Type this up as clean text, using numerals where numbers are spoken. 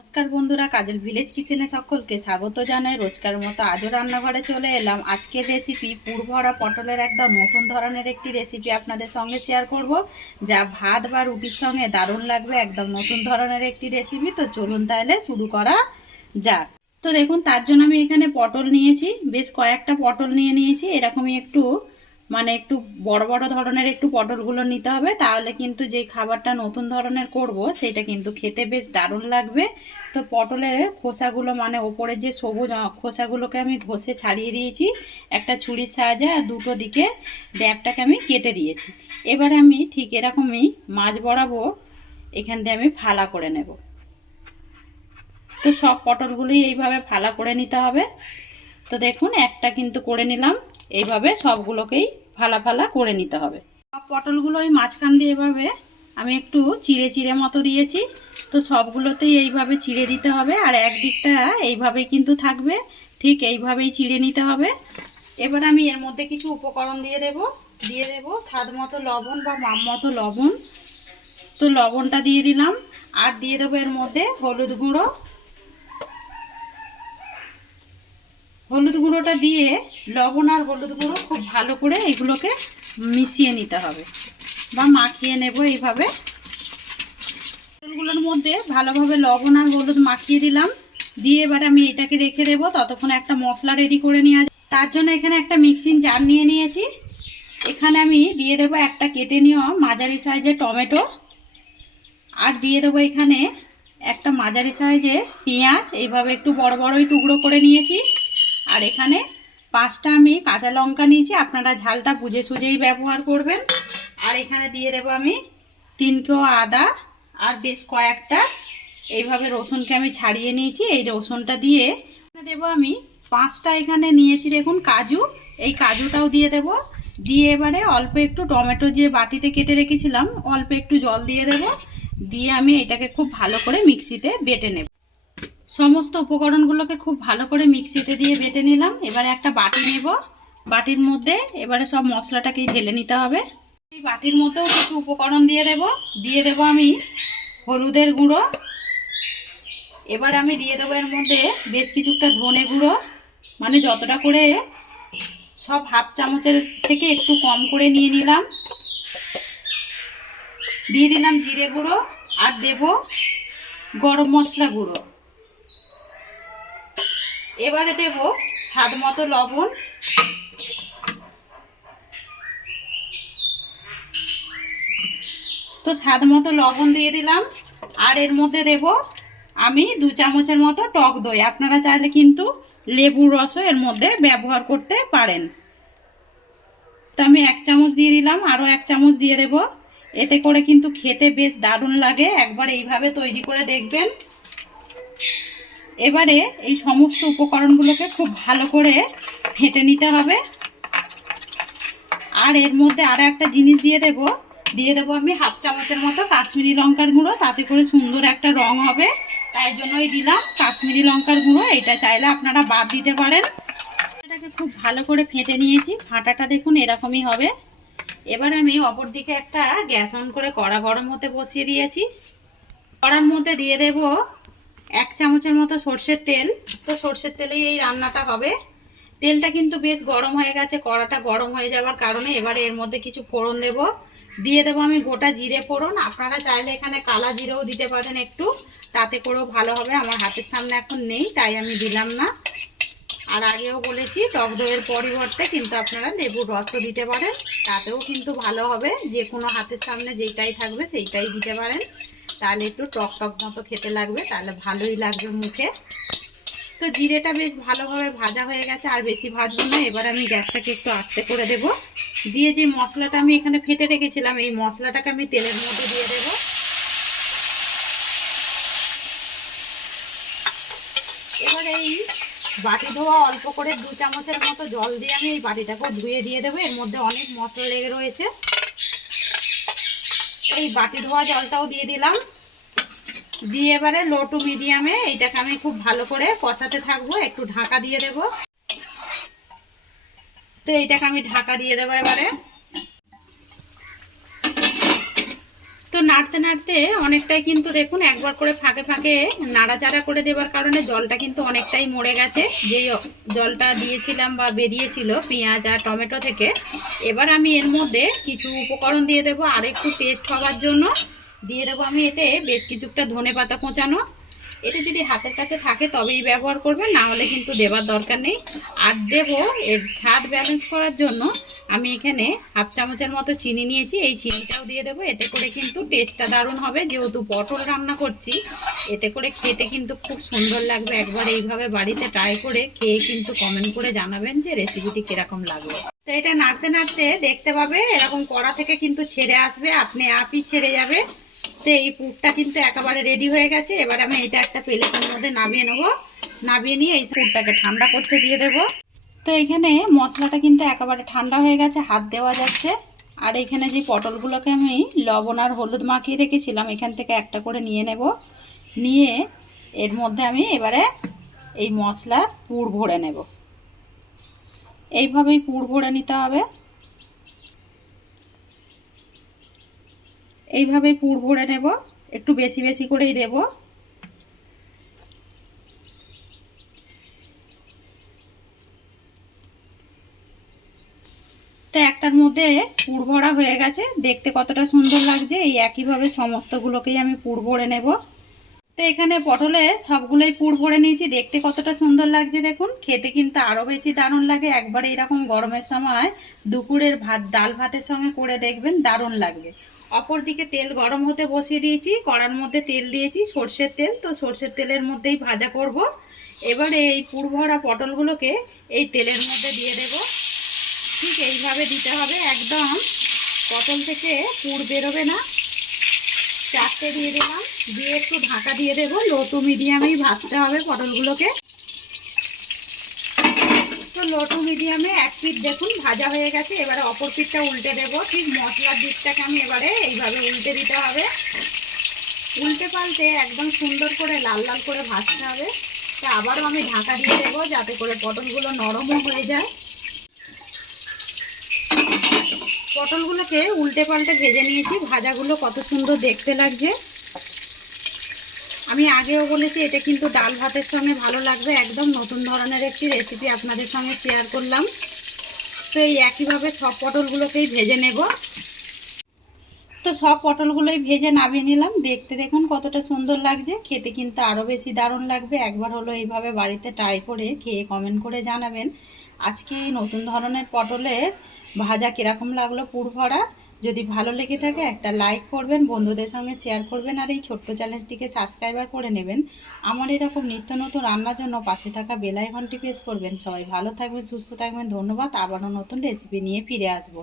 নমস্কার বন্ধুরা, কাজল ভিলেজ কিচেনে সকলকে স্বাগত জানাই। রোজকার মতো আজও রান্নাঘরে চলে এলাম। আজকের রেসিপি পুরভরা পটলের একদম নতুন ধরনের একটি রেসিপি আপনাদের সঙ্গে শেয়ার করব, যা ভাত বা রুটির সঙ্গে দারুণ লাগবে। একদম নতুন ধরনের একটি রেসিপি। তো চলুন তাহলে শুরু করা যাক। তো দেখুন, তার জন্য আমি এখানে পটল নিয়েছি, বেশ কয়েকটা পটল নিয়েছি। এরকমই একটু বড় বড় ধরনের একটু পটলগুলো নিতে হবে, তাহলে কিন্তু যে খাবারটা নতুন ধরনের করব সেটা কিন্তু খেতে বেশ দারুণ লাগবে। তো পটলের খোসাগুলো ওপরে যে সবুজ খোসাগুলোকে আমি ঘষে ছাড়িয়ে দিয়েছি একটা ছুরির সাহায্যে, আর দুটো দিকে ড্যাবটাকে আমি কেটে দিয়েছি। এবার আমি ঠিক এরকমই মাছ বরাবর এখান দিয়ে আমি ফালা করে নেব। তো সব পটলগুলোই এইভাবে ফালা করে নিতে হবে। তো দেখুন, একটা কিন্তু করে নিলাম। এইভাবে সবগুলোকেই ফালা ফালা করে নিতে হবে। সব পটলগুলো ওই মাঝখান দিয়ে এভাবে আমি একটু চিড়ে চিড়ে মতো দিয়েছি। তো সবগুলোতেই এইভাবে চিড়ে দিতে হবে, আর একদিকটা এইভাবেই কিন্তু থাকবে, ঠিক এইভাবেই চিড়ে নিতে হবে। এবার আমি এর মধ্যে কিছু উপকরণ দিয়ে দেব স্বাদ মতো লবণ বা মাপ মতো লবণ। তো লবণটা দিয়ে দিলাম, আর দিয়ে দেবো এর মধ্যে হলুদ গুঁড়োটা দিয়ে লবণ আর হলুদ গুঁড়ো খুব ভালো করে এগুলোকে মিশিয়ে নিতে হবে বা মাখিয়ে নেব। এইভাবে পটলগুলোর মধ্যে ভালোভাবে লবণ আর হলুদ মাখিয়ে দিলাম, দিয়ে এবার আমি এটাকে রেখে দেবো। ততক্ষণ একটা মশলা রেডি করে নেওয়া যায়। তার জন্য এখানে একটা মিক্সিং জার নিয়ে নিয়েছি। এখানে আমি দিয়ে দেবো একটা কেটে নেওয়া মাঝারি সাইজের টমেটো, আর দিয়ে দেবো এখানে একটা মাঝারি সাইজের পেঁয়াজ, এইভাবে একটু বড় বড়ই টুকরো করে নিয়েছি। আর এখানে 5টা আমি কাঁচা লঙ্কা নিয়েছি, আপনারা ঝালটা বুঝে সুঝেই ব্যবহার করবেন। আর এখানে দিয়ে দেবো আমি 3 কোয়া আদা, আর বেশ কয়েকটা এইভাবে রসুনকে আমি ছাড়িয়ে নিয়েছি। এই রসুনটা দিয়ে দেবো আমি 5টা এখানে নিয়েছি দেখুন কাজু, এই কাজুটাও দিয়ে দেব। দিয়ে এবারে অল্প একটু টমেটো যে বাটিতে কেটে রেখেছিলাম অল্প একটু জল দিয়ে দেব, দিয়ে আমি এটাকে খুব ভালো করে মিক্সিতে বেটে নেব। সমস্ত উপকরণগুলোকে খুব ভালো করে মিক্সিতে দিয়ে বেটে নিলাম। এবারে একটা বাটি নেব, বাটির মধ্যে এবারে সব মশলাটাকেই ঢেলে নিতে হবে। এই বাটির মধ্যেও কিছু উপকরণ দিয়ে দেব আমি হলুদের গুঁড়ো। এবার আমি দিয়ে দেবো এর মধ্যে বেশ কিছুটা ধনে গুঁড়ো, যতটা করে সব হাফ চামচের থেকে একটু কম করে নিয়ে নিলাম। দিয়ে দিলাম জিরে গুঁড়ো, আর দেব গরম মশলা গুঁড়ো। এবারে দেব স্বাদ মতো লবণ। তো স্বাদ মতো লবণ দিয়ে দিলাম, আর এর মধ্যে দেব আমি 2 চামচের মতো টক দই। আপনারা চাইলে কিন্তু লেবুর রসও এর মধ্যে ব্যবহার করতে পারেন। তো আমি 1 চামচ দিয়ে দিলাম, আরও 1 চামচ দিয়ে দেব। এতে করে কিন্তু খেতে বেশ দারুণ লাগে, একবার এইভাবে তৈরি করে দেখবেন। এবারে এই সমস্ত উপকরণগুলোকে খুব ভালো করে ফেটে নিতে হবে। আর এর মধ্যে আরও একটা জিনিস দিয়ে দেবো আমি হাফ চামচের মতো কাশ্মীরি লঙ্কার গুঁড়ো, তাতে করে সুন্দর একটা রং হবে, তাই জন্যই দিলাম কাশ্মীরি লঙ্কার গুঁড়ো। এটা চাইলে আপনারা বাদ দিতে পারেন। এটাকে খুব ভালো করে ফেটে নিয়েছি, ফাটাটা দেখুন এরকমই হবে। এবার আমি অপর দিকে একটা গ্যাস অন করে কড়া গরম হতে বসিয়ে দিয়েছি। কড়ার মধ্যে দিয়ে দেব 1 চামচের মতো সর্ষের তেল। তো সর্ষের তেলেই এই রান্নাটা হবে। তেলটা কিন্তু বেশ গরম হয়ে গেছে, কড়াটা গরম হয়ে যাওয়ার কারণে এবারে এর মধ্যে কিছু ফোড়ন দিয়ে দেবো আমি গোটা জিরে ফোড়ন। আপনারা চাইলে এখানে কালা জিরেও দিতে পারেন একটু, তাতে করেও ভালো হবে। আমার হাতের সামনে এখন নেই তাই আমি দিলাম না। আর আগেও বলেছি টক দইয়ের পরিবর্তে কিন্তু আপনারা লেবুর রসও দিতে পারেন, তাতেও কিন্তু ভালো হবে। যে কোনো হাতের সামনে যেইটাই থাকবে সেইটাই দিতে পারেন, তাহলে একটু টক টক মতো খেতে লাগবে, তাহলে ভালোই লাগবে মুখে। তো জিরেটা বেশ ভালোভাবে ভাজা হয়ে গেছে, আর বেশি ভাজবো না। এবার আমি গ্যাসটাকে একটু আস্তে করে দেব, দিয়ে যে মশলাটা আমি এখানে ফেটে রেখেছিলাম এই মশলাটাকে আমি তেলের মধ্যে দিয়ে দেব। এবার এই বাটি ধোয়া অল্প করে 2 চামচের মতো জল দিয়ে আমি এই বাটিটাকেও ধুয়ে দিয়ে দেবো। এর মধ্যে অনেক মশলা লেগে রয়েছে। এই বাটি ধোয়া জলটাও দিয়ে দিলাম, দিয়ে এবারে লো টু মিডিয়ামে এইটাকে আমি খুব ভালো করে কষাতে থাকবো। একটু ঢাকা দিয়ে দেব। তো এইটাকে আমি ঢাকা দিয়ে দেবো এবারে। তো নাড়তে নাড়তে অনেকটাই কিন্তু দেখুন একবার করে ফাঁকে ফাঁকে নাড়াচাড়া করে দেওয়ার কারণে জলটা কিন্তু অনেকটাই মরে গেছে, যেই জলটা দিয়েছিলাম বা বেরিয়েছিল পেঁয়াজ আর টমেটো থেকে। এবার আমি এর মধ্যে কিছু উপকরণ দিয়ে দেবো আর একটু টেস্ট হওয়ার জন্য। দিয়ে দেবো আমি এতে বেশ কিছুটা ধনেপাতা কোঁচানো। এটা যদি হাতের কাছে থাকে তবেই ব্যবহার করবেন, না হলে কিন্তু দেওয়ার দরকার নেই। আর দেবো এর স্বাদ ব্যালেন্স করার জন্য আমি এখানে হাফ চামচের মতো চিনি নিয়েছি, এই চিনিটাও দিয়ে দেবো। এতে করে কিন্তু টেস্টটা দারুণ হবে, যেহেতু পটল রান্না করছি এতে করে খেতে কিন্তু খুব সুন্দর লাগবে। একবার এইভাবে বাড়িতে ট্রাই করে খেয়ে কিন্তু কমেন্ট করে জানাবেন যে রেসিপিটি কীরকম লাগবে। তো এটা নাড়তে নাড়তে দেখতে পাবে এরকম কড়া থেকে কিন্তু ছেড়ে আসবে, আপনি আপই ছেড়ে যাবে। তো এই পুরটা কিন্তু একেবারে রেডি হয়ে গেছে। এবার আমি এটা একটা প্লেটের মধ্যে নামিয়ে নেবো। নামিয়ে নিয়ে এই পুরটাকে ঠান্ডা করতে দিয়ে দেবো। তো এখানে মশলাটা কিন্তু একেবারে ঠান্ডা হয়ে গেছে, হাত দেওয়া যাচ্ছে। আর এখানে যে পটলগুলোকে আমি লবণ আর হলুদ মাখিয়ে রেখেছিলাম এখান থেকে একটা করে নিয়ে নেব। নিয়ে এর মধ্যে আমি এবারে এই মশলার পুর ভরে নেব। এইভাবেই পুর ভরে নিতে হবে। এইভাবেই পুর ভরে নেব, একটু বেশি বেশি করেই দেব। তো একটার মধ্যে পুর ভরা হয়ে গেছে, দেখতে কতটা সুন্দর লাগছে। এই একইভাবে সমস্তগুলোকেই আমি পুর ভরে নেব। তো এখানে পটলে সবগুলোই পুর ভরে নিয়েছি, দেখতে কতটা সুন্দর লাগছে দেখুন। খেতে কিন্তু আরও বেশি দারুণ লাগে। একবার এরকম গরমের সময় দুপুরের ভাত ডাল ভাতের সঙ্গে করে দেখবেন, দারুণ লাগবে। অপরদিকে তেল গরম হতে বসিয়ে দিয়েছি, কড়ার মধ্যে তেল দিয়েছি সর্ষের তেল। তো সর্ষের তেলের মধ্যেই ভাজা করব। এবারে এই পুর ভরা পটলগুলোকে এই তেলের মধ্যে দিয়ে দেব। ঠিক এইভাবে দিতে হবে, একদম পটল থেকে পুর বেরোবে না। চারটে দিয়ে দিলাম, দিয়ে একটু ঢাকা দিয়ে দেবো। লো টু মিডিয়ামেই ভাজতে হবে পটলগুলোকে। তো লো টু মিডিয়ামে এক পিঠ দেখুন ভাজা হয়ে গেছে। এবারে অপর পিঠটা উল্টে দেবো। ঠিক মশলার দিকটাকে আমি এবারে এইভাবে উল্টে দিতে হবে। উল্টে পাল্টে একদম সুন্দর করে লাল লাল করে ভাজতে হবে। তো আবারও আমি ঢাকা দিয়ে দেবো যাতে করে পটলগুলো নরমও হয়ে যায়। পটলগুলোকে উল্টে পাল্টে ভেজে নিয়েছি। ভাজাগুলো কত সুন্দর দেখতে লাগছে। আমি আগেও বলেছি এটা কিন্তু ডাল ভাতের সঙ্গে ভালো লাগবে। একদম নতুন ধরনের একটি রেসিপি আপনাদের সঙ্গে শেয়ার করলাম। তো এই একইভাবে সব পটলগুলোকেই ভেজে নেব। তো সব পটলগুলোই ভেজে নামিয়ে নিলাম। দেখতে দেখুন কতটা সুন্দর লাগছে, খেতে কিন্তু আরও বেশি দারুণ লাগবে। একবার হলো এইভাবে বাড়িতে ট্রাই করে খেয়ে কমেন্ট করে জানাবেন আজকে এই নতুন ধরনের পটলের ভাজা কীরকম লাগলো পুর ভরা। যদি ভালো লেগে থাকে একটা লাইক করবেন, বন্ধুদের সঙ্গে শেয়ার করবেন, আর এই ছোট্ট চ্যানেলটিকে সাবস্ক্রাইবার করে নেবেন। আমার এরকম নিত্য নতুন রান্নার জন্য পাশে থাকা বেল আইকনটি প্রেস করবেন। সবাই ভালো থাকবেন, সুস্থ থাকবেন। ধন্যবাদ। আবারও নতুন রেসিপি নিয়ে ফিরে আসবো।